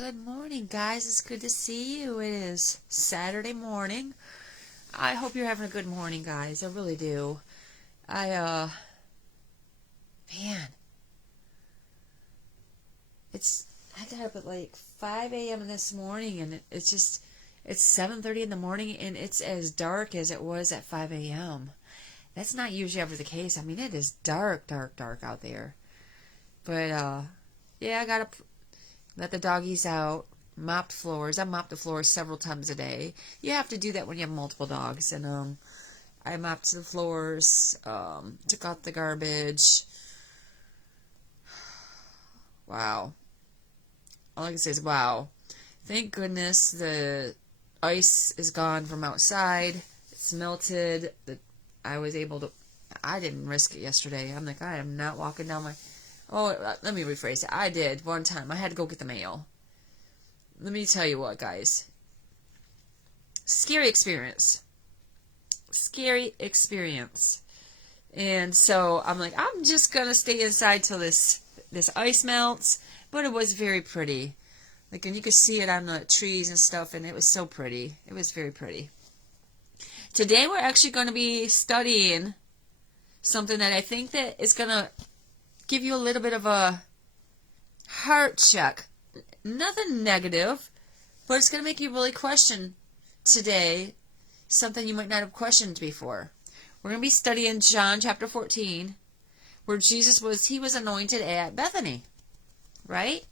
Good morning, guys. It's good to see you. It is Saturday morning. I hope you're having a good morning, guys. I really do. Man, I got up at like 5 a.m. this morning, and it's 7:30 in the morning, and it's as dark as it was at 5 a.m. That's not usually ever the case. I mean, it is dark, dark, dark out there. But, yeah, I got up, let the doggies out, mopped floors. I mopped the floors several times a day. You have to do that when you have multiple dogs. And I mopped the floors, took out the garbage. Wow. All I can say is wow. Thank goodness the ice is gone from outside. It's melted. I was able to... I didn't risk it yesterday. I'm like, I am not walking down my... Oh, let me rephrase it. I did one time. I had to go get the mail. Let me tell you what, guys. Scary experience. Scary experience. And so I'm like, I'm just going to stay inside till this ice melts. But it was very pretty. Like, and you could see it on the trees and stuff, and it was so pretty. It was very pretty. Today we're actually going to be studying something that I think that is going to give you a little bit of a heart check. Nothing negative, but it's going to make you really question today something you might not have questioned before. We're going to be studying John chapter 14, where Jesus was anointed at Bethany, right?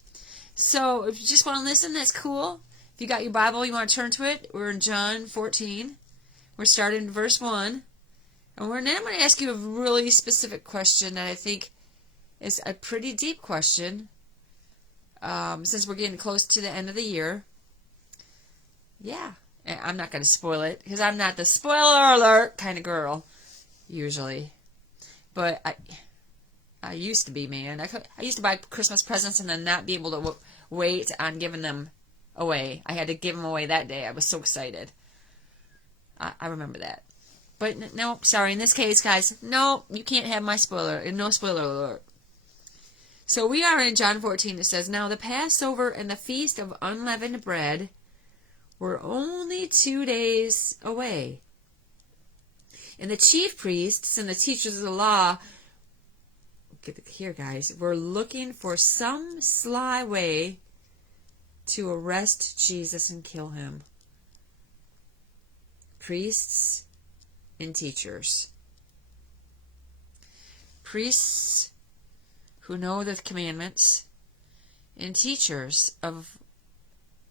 So if you just want to listen, that's cool. If you got your Bible, you want to turn to it, we're in John 14. We're starting in verse 1. And then I'm going to ask you a really specific question that I think is a pretty deep question, since we're getting close to the end of the year. Yeah, I'm not going to spoil it, because I'm not the spoiler alert kind of girl, usually. But I used to be, man. I used to buy Christmas presents and then not be able to wait on giving them away. I had to give them away that day. I was so excited. I remember that. But no, sorry, in this case, guys, no, you can't have my spoiler. No spoiler alert. So we are in John 14. It says, Now the Passover and the Feast of Unleavened Bread were only 2 days away. And the chief priests and the teachers of the law, get here, guys, were looking for some sly way to arrest Jesus and kill him. Priests and teachers. Priests who know the commandments, and teachers of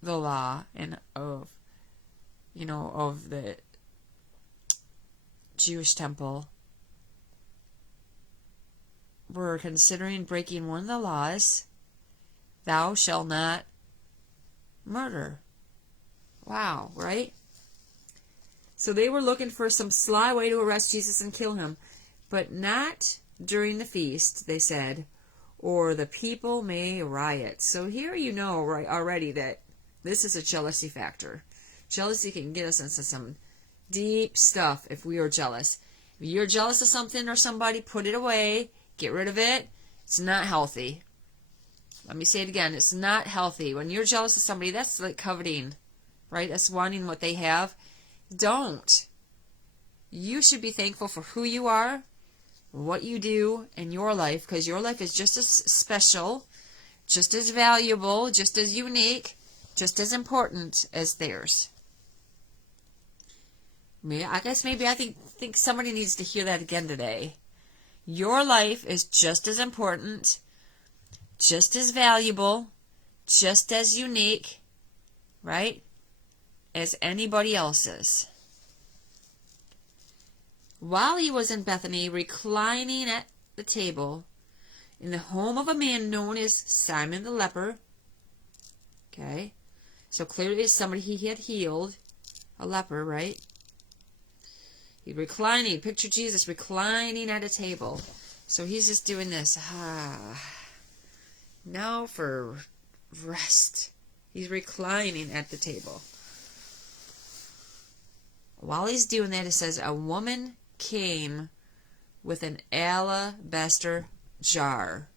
the law and of the Jewish temple, were considering breaking one of the laws, thou shalt not murder. Wow, right? So they were looking for some sly way to arrest Jesus and kill him, but not during the feast, they said, or the people may riot. So here you know right already that this is a jealousy factor. Jealousy can get us into some deep stuff if we are jealous. If you're jealous of something or somebody, put it away. Get rid of it. It's not healthy. Let me say it again. It's not healthy. When you're jealous of somebody, that's like coveting, right? That's wanting what they have. Don't. You should be thankful for who you are, what you do in your life, because your life is just as special, just as valuable, just as unique, just as important as theirs. I think somebody needs to hear that again today. Your life is just as important, just as valuable, just as unique, right, as anybody else's. While he was in Bethany, reclining at the table in the home of a man known as Simon the leper. Okay, so clearly it's somebody he had healed, a leper, right? He reclining, picture Jesus reclining at a table. So he's just doing this. Now for rest. He's reclining at the table. While he's doing that, it says, a woman came with an alabaster jar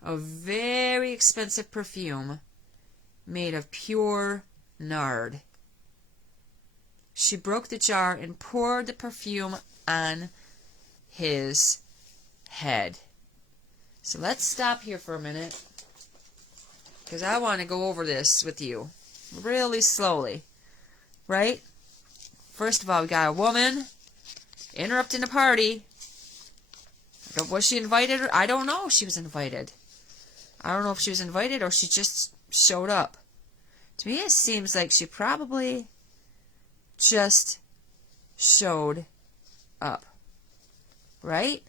of very expensive perfume made of pure nard. She broke the jar and poured the perfume on his head. So let's stop here for a minute, because I want to go over this with you really slowly, right? First of all, we got a woman interrupting the party. Was she invited? I don't know if she was invited. I don't know if she was invited or she just showed up. To me, it seems like she probably just showed up, right?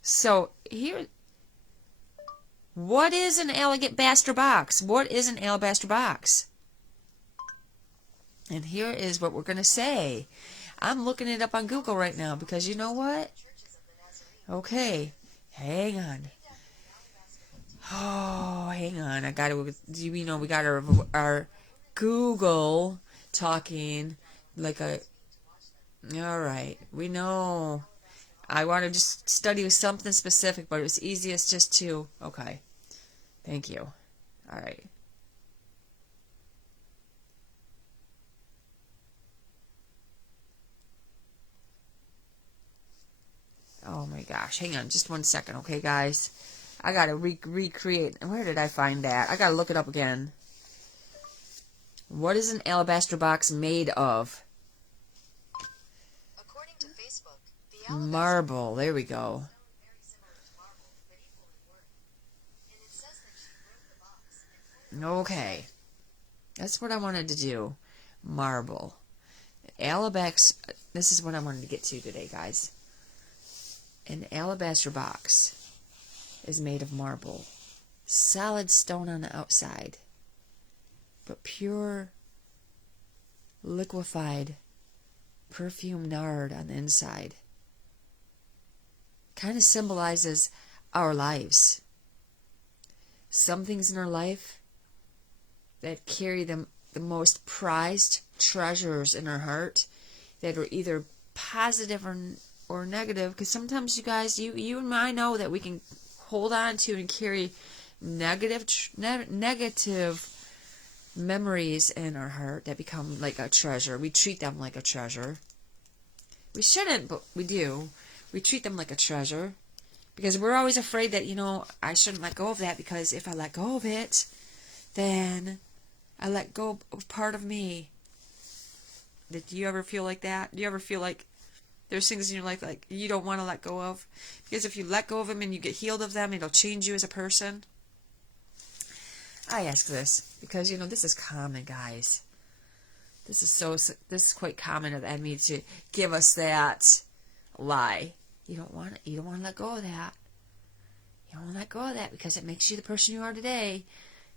So here, what is an alabaster box? What is an alabaster box? And here is what we're going to say. I'm looking it up on Google right now because you know what? Okay, hang on. Oh, hang on. I got to, we got our Google talking like a, all right, we know. I want to just study something specific, but it was easiest just to, okay, thank you. All right. Oh my gosh, hang on just one second, okay, guys? I gotta recreate. Where did I find that? I gotta look it up again. What is an alabaster box made of? According to Facebook, the Marble. There we go. Okay. That's what I wanted to do. Marble. Alabaster. This is what I wanted to get to today, guys. An alabaster box is made of marble. Solid stone on the outside, but pure, liquefied, perfume nard on the inside. Kind of symbolizes our lives. Some things in our life that carry the most prized treasures in our heart that are either positive or negative, because sometimes you guys, you and I know that we can hold on to and carry negative memories in our heart that become like a treasure. We treat them like a treasure. We shouldn't, but we do. We treat them like a treasure because we're always afraid that, I shouldn't let go of that, because if I let go of it, then I let go of part of me. Did you ever feel like that? Do you ever feel like there's things in your life like you don't want to let go of? Because if you let go of them and you get healed of them, it'll change you as a person. I ask this because, this is common, guys. This is quite common of the enemy to give us that lie. You don't want to let go of that. You don't want to let go of that because it makes you the person you are today.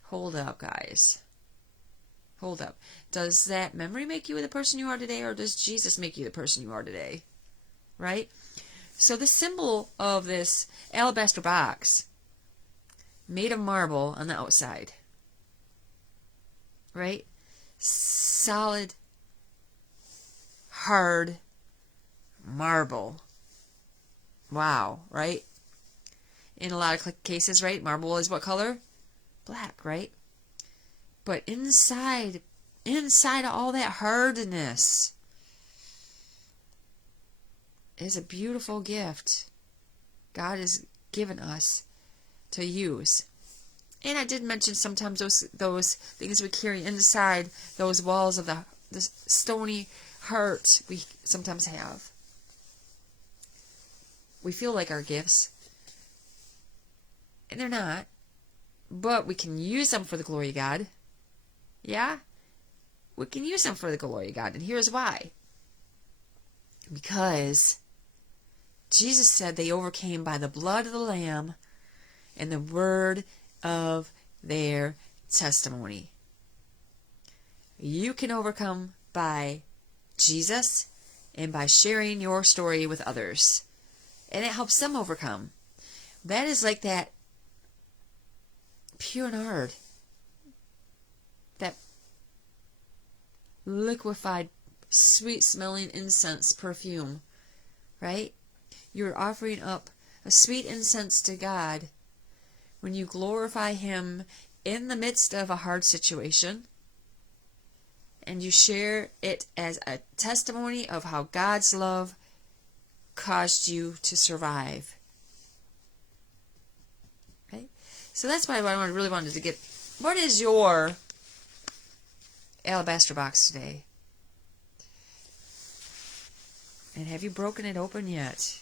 Hold up, guys. Hold up. Does that memory make you the person you are today, or does Jesus make you the person you are today? Right? So the symbol of this alabaster box, made of marble on the outside, right? Solid, hard marble. Wow, right? In a lot of cases, right? Marble is what color? Black, right? But inside of all that hardness is a beautiful gift God has given us to use. And I did mention sometimes those things we carry inside those walls of the stony heart we sometimes have. We feel like our gifts, and they're not, but we can use them for the glory of God. Yeah? We can use them for the glory of God, and here's why. Because Jesus said they overcame by the blood of the Lamb and the word of their testimony. You can overcome by Jesus and by sharing your story with others. And it helps them overcome. That is like that pure nard. That liquefied, sweet-smelling incense perfume. Right? You're offering up a sweet incense to God when you glorify Him in the midst of a hard situation, and you share it as a testimony of how God's love caused you to survive. Okay? So that's why I really wanted to get, what is your alabaster box today? And have you broken it open yet?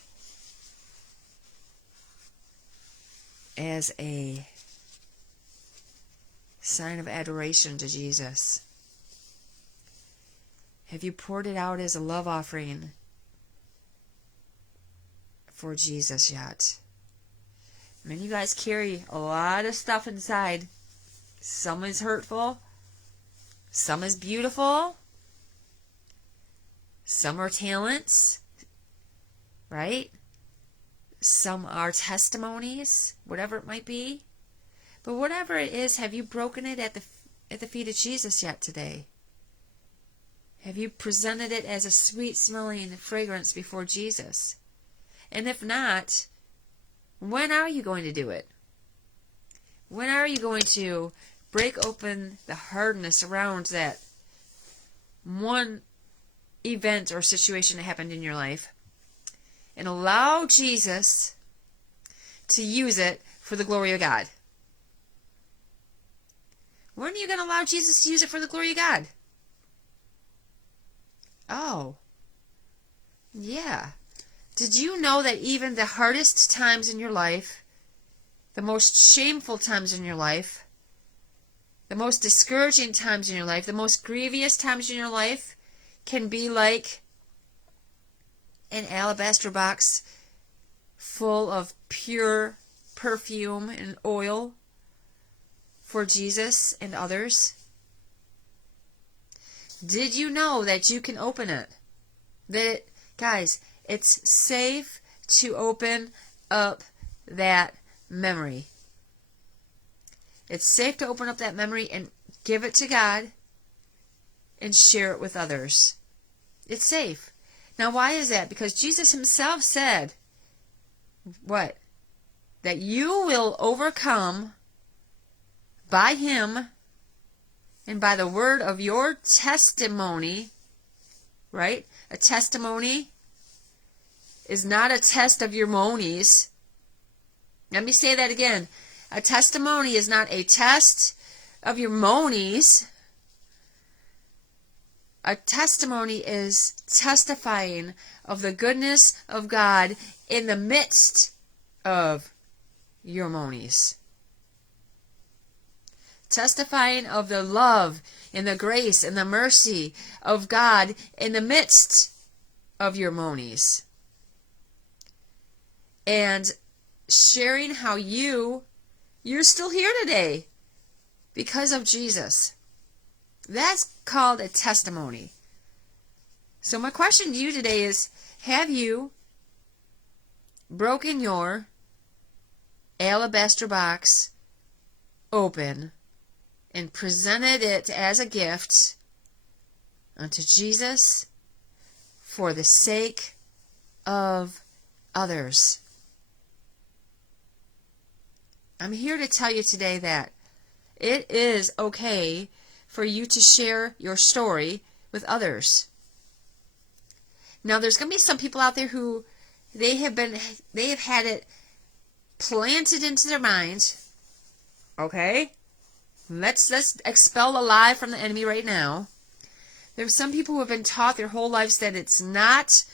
As a sign of adoration to Jesus. Have you poured it out as a love offering for Jesus yet? I mean, you guys carry a lot of stuff inside. Some is hurtful. Some is beautiful. Some are talents. Right? Some are testimonies. Whatever it might be. But whatever it is, have you broken it at the feet of Jesus yet today? Have you presented it as a sweet-smelling fragrance before Jesus? And if not, when are you going to do it? When are you going to break open the hardness around that one event or situation that happened in your life and allow Jesus to use it for the glory of God? When are you going to allow Jesus to use it for the glory of God? Oh, yeah. Did you know that even the hardest times in your life, the most shameful times in your life, the most discouraging times in your life, the most grievous times in your life can be like an alabaster box full of pure perfume and oil for Jesus and others? Did you know that you can open it? Guys, it's safe to open up that memory. It's safe to open up that memory and give it to God and share it with others. It's safe. Now, why is that? Because Jesus himself said, what? That you will overcome by him and by the word of your testimony, right? A testimony is not a test of your monies. Let me say that again. A testimony is not a test of your monies. A testimony is testifying of the goodness of God in the midst of your monies. Testifying of the love and the grace and the mercy of God in the midst of your monies. And sharing how you're still here today because of Jesus. That's called a testimony. So my question to you today is, have you broken your alabaster box open and presented it as a gift unto Jesus for the sake of others? I'm here to tell you today that it is okay for you to share your story with others. Now, there's going to be some people out there who they have had it planted into their mind. Okay? Let's expel the lie from the enemy right now. There's some people who have been taught their whole lives that it's not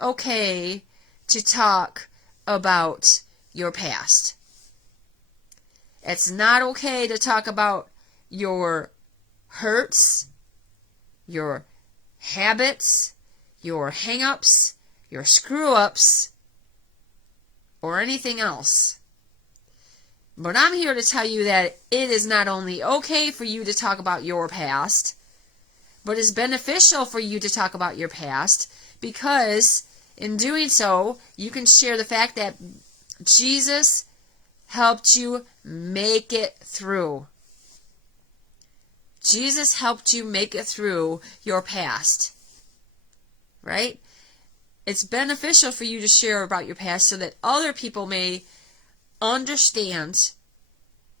okay to talk about your past. It's not okay to talk about your hurts, your habits, your hang-ups, your screw-ups, or anything else. But I'm here to tell you that it is not only okay for you to talk about your past, but it's beneficial for you to talk about your past, because in doing so, you can share the fact that Jesus helped you make it through. Jesus helped you make it through your past. Right? It's beneficial for you to share about your past so that other people may understand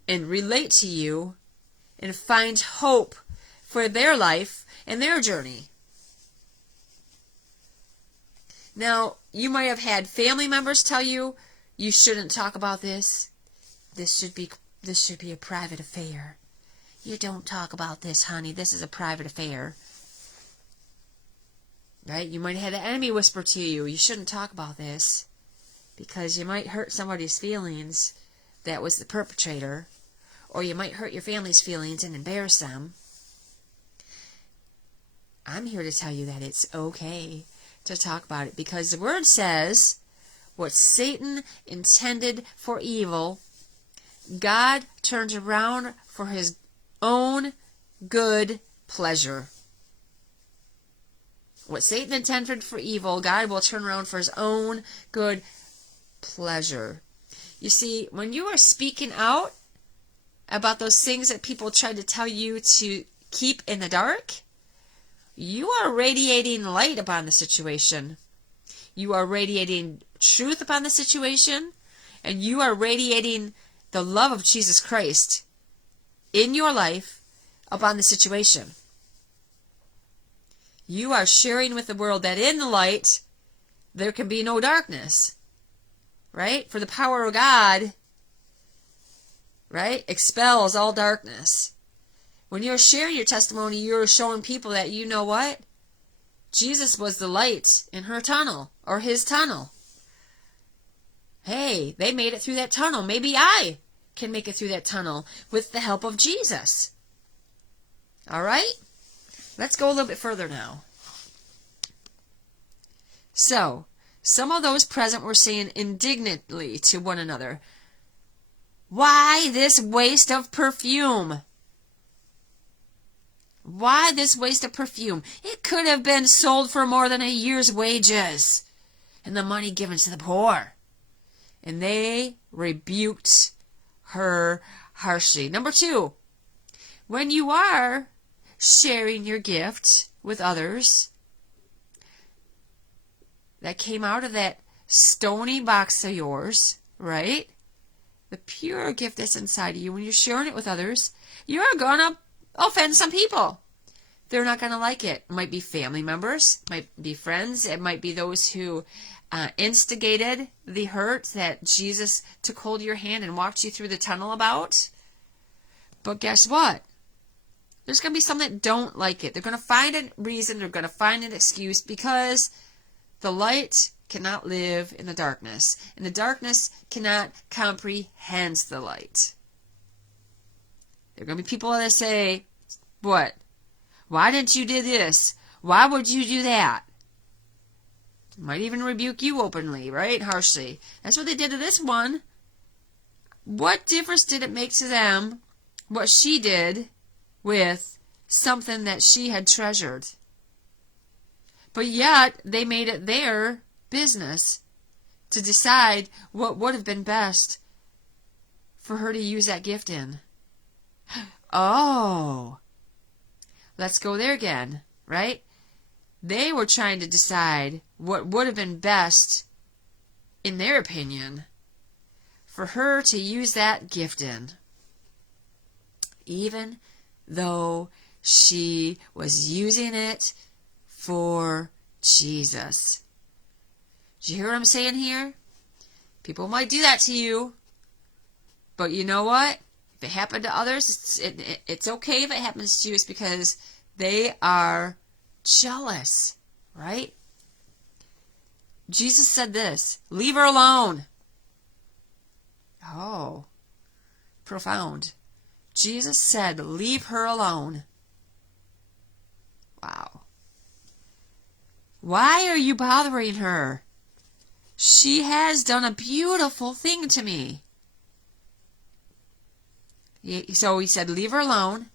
and relate to you and find hope for their life and their journey. Now, you might have had family members tell you, you shouldn't talk about this. This should be a private affair. You don't talk about this, honey. This is a private affair. Right? You might have had an enemy whisper to you, you shouldn't talk about this because you might hurt somebody's feelings that was the perpetrator, or you might hurt your family's feelings and embarrass them. I'm here to tell you that it's okay to talk about it, because the word says what Satan intended for evil, God turns around for his own good pleasure. What Satan intended for evil, God will turn around for his own good pleasure. You see, when you are speaking out about those things that people try to tell you to keep in the dark, you are radiating light upon the situation. You are radiating truth upon the situation, and you are radiating the love of Jesus Christ in your life upon the situation. You are sharing with the world that in the light there can be no darkness. Right? For the power of God, right, expels all darkness. When you're sharing your testimony, you're showing people that, you know what? Jesus was the light in her tunnel, or his tunnel. Hey, they made it through that tunnel. Maybe I can make it through that tunnel with the help of Jesus. All right? Let's go a little bit further now. So, some of those present were saying indignantly to one another, "Why this waste of perfume? Why this waste of perfume? It could have been sold for more than a year's wages and the money given to the poor." And they rebuked her harshly. Number 2, when you are sharing your gift with others that came out of that stony box of yours, right? The pure gift that's inside of you, when you're sharing it with others, you're going to offend some people. They're not going to like it. It might be family members, it might be friends, it might be those who instigated the hurt that Jesus took hold of your hand and walked you through the tunnel about. But guess what? There's going to be some that don't like it. They're going to find a reason, they're going to find an excuse, because the light cannot live in the darkness, and the darkness cannot comprehend the light. There are going to be people that say, what? Why didn't you do this? Why would you do that? Might even rebuke you openly, right? Harshly. That's what they did to this one. What difference did it make to them what she did with something that she had treasured? But yet, they made it their business to decide what would have been best for her to use that gift in. Oh, let's go there again, right? They were trying to decide what would have been best, in their opinion, for her to use that gift in, even though she was using it for Jesus. Do you hear what I'm saying here? People might do that to you, but you know what? If it happened to others, it's okay if it happens to you. It's because they are jealous, right? Jesus said this, leave her alone. Oh, profound. Jesus said, leave her alone. Wow. Why are you bothering her? She has done a beautiful thing to me. So he said, leave her alone.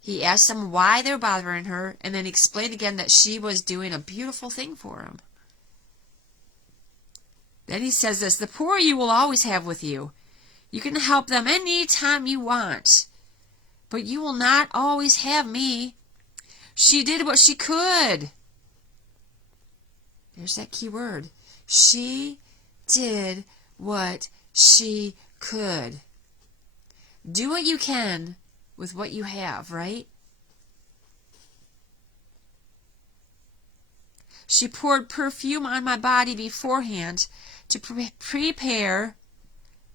He asked them why they're bothering her, and then explained again that she was doing a beautiful thing for him. Then he says this, the poor you will always have with you. You can help them any time you want, but you will not always have me. She did what she could. There's that key word. She did what she could. Do what you can with what you have, right? She poured perfume on my body beforehand to prepare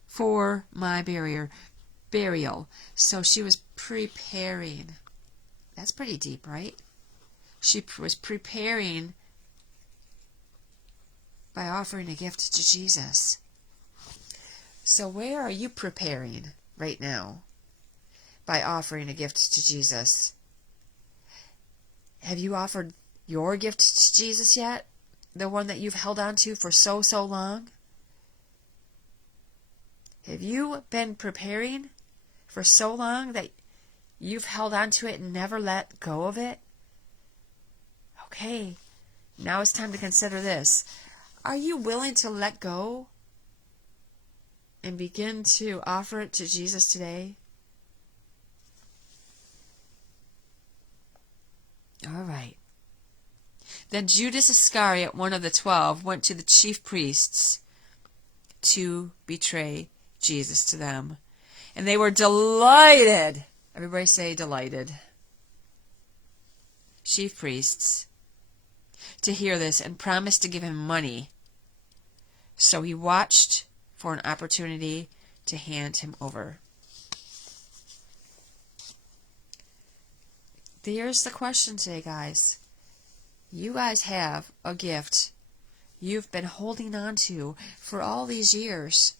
for my burial. So she was preparing. That's pretty deep, right? She was preparing by offering a gift to Jesus. So where are you preparing right now by offering a gift to Jesus? Have you offered your gift to Jesus yet? The one that you've held on to for so long? Have you been preparing for so long that you've held on to it and never let go of it? Okay, now it's time to consider this. Are you willing to let go and begin to offer it to Jesus today? All right. Then Judas Iscariot, one of the 12, went to the chief priests to betray Jesus to them. And they were delighted. Everybody say delighted. Chief priests to hear this and promised to give him money. So he watched for an opportunity to hand him over. Here's the question today, guys. You guys have a gift you've been holding on to for all these years.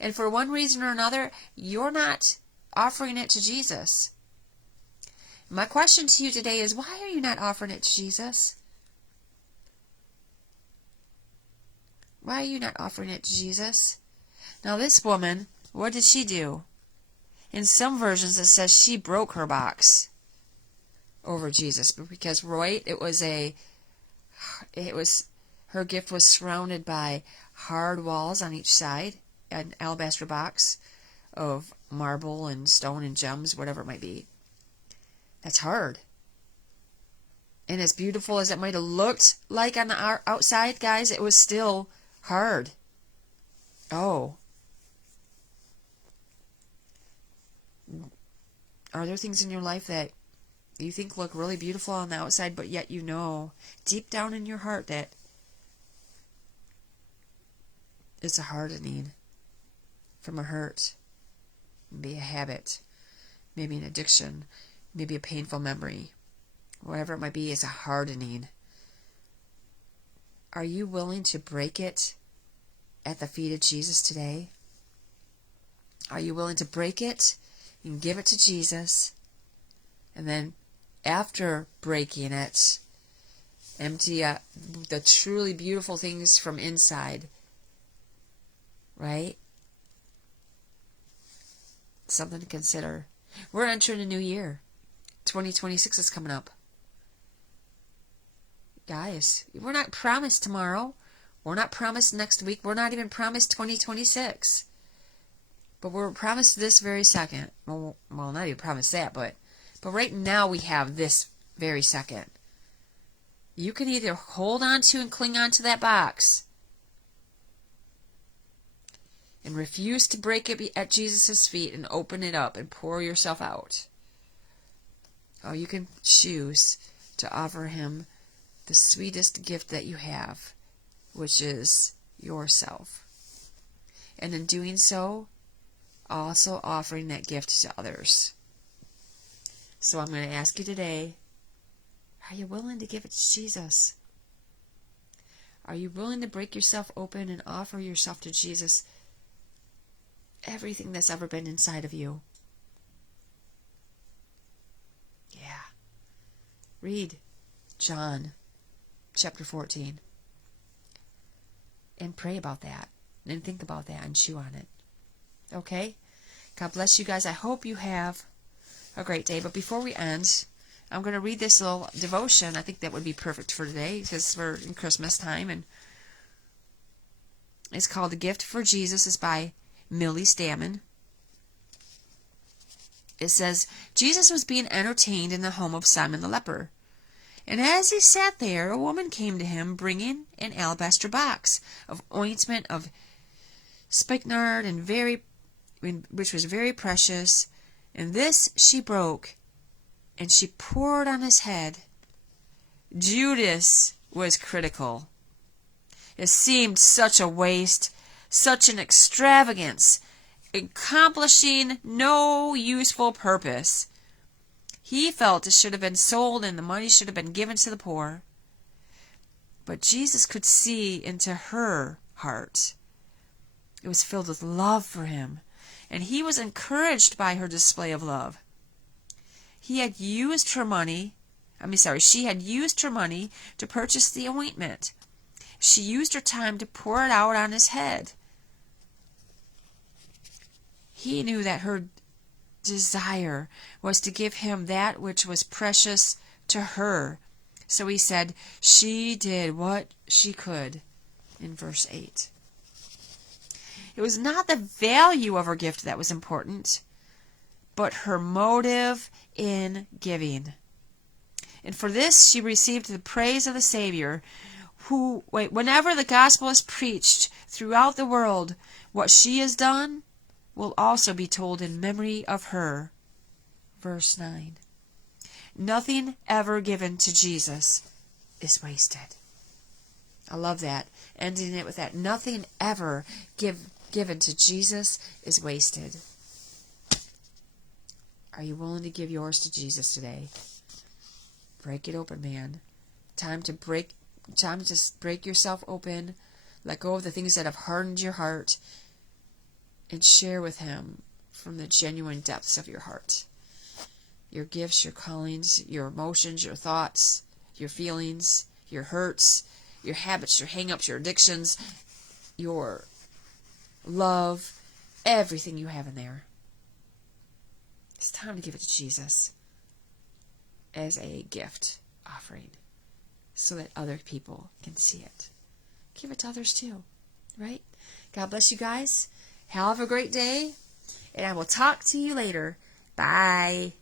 And for one reason or another, you're not offering it to Jesus. My question to you today is, why are you not offering it to Jesus? Why are you not offering it to Jesus? Now this woman, what did she do? In some versions it says she broke her box over Jesus, because her gift was surrounded by hard walls on each side, an alabaster box of marble and stone and gems, whatever it might be. That's hard. And as beautiful as it might have looked like on the outside, guys, it was still hard. Oh. Are there things in your life that you think look really beautiful on the outside, but yet you know deep down in your heart that it's a hardening from a hurt, maybe a habit, maybe an addiction, maybe a painful memory, whatever it might be, is a hardening. Are you willing to break it at the feet of Jesus today? Are you willing to break it and give it to Jesus, and then after breaking it, empty the truly beautiful things from inside, right? Something to consider. We're entering a new year. 2026 is coming up. Guys, we're not promised tomorrow. We're not promised next week. We're not even promised 2026. But we're promised this very second. Well, not even promised that, but right now we have this very second. You can either hold on to and cling on to that box and refuse to break it at Jesus' feet and open it up and pour yourself out. Or you can choose to offer him the sweetest gift that you have, which is yourself. And in doing so, also offering that gift to others. So I'm going to ask you today, are you willing to give it to Jesus? Are you willing to break yourself open and offer yourself to Jesus? Everything that's ever been inside of you. Yeah. Read John chapter 14. And pray about that. And think about that and chew on it. Okay? God bless you guys. I hope you have a great day. But before we end, I'm going to read this little devotion. I think that would be perfect for today because we're in Christmas time. And it's called The Gift for Jesus. It's by Millie Stammen. It says, Jesus was being entertained in the home of Simon the leper. And as he sat there, a woman came to him, bringing an alabaster box of ointment of spikenard and very which was very precious, and this she broke, and she poured on his head. Judas was critical. It seemed such a waste, such an extravagance, accomplishing no useful purpose. He felt it should have been sold and the money should have been given to the poor. But Jesus could see into her heart. It was filled with love for him, and he was encouraged by her display of love. She had used her money to purchase the ointment. She used her time to pour it out on his head. He knew that her desire was to give him that which was precious to her. So he said she did what she could in verse 8. It was not the value of her gift that was important, but her motive in giving. And for this she received the praise of the Savior, who, whenever the gospel is preached throughout the world, what she has done will also be told in memory of her. Verse 9. Nothing ever given to Jesus is wasted. I love that. Ending it with that. Nothing ever given to Jesus is wasted. Are you willing to give yours to Jesus today? Break it open, man. Time to just break yourself open. Let go of the things that have hardened your heart and share with him from the genuine depths of your heart. Your gifts, your callings, your emotions, your thoughts, your feelings, your hurts, your habits, your hang-ups, your addictions, your love, everything you have in there. It's time to give it to Jesus as a gift offering so that other people can see it. Give it to others too, right? God bless you guys. Have a great day, and I will talk to you later. Bye.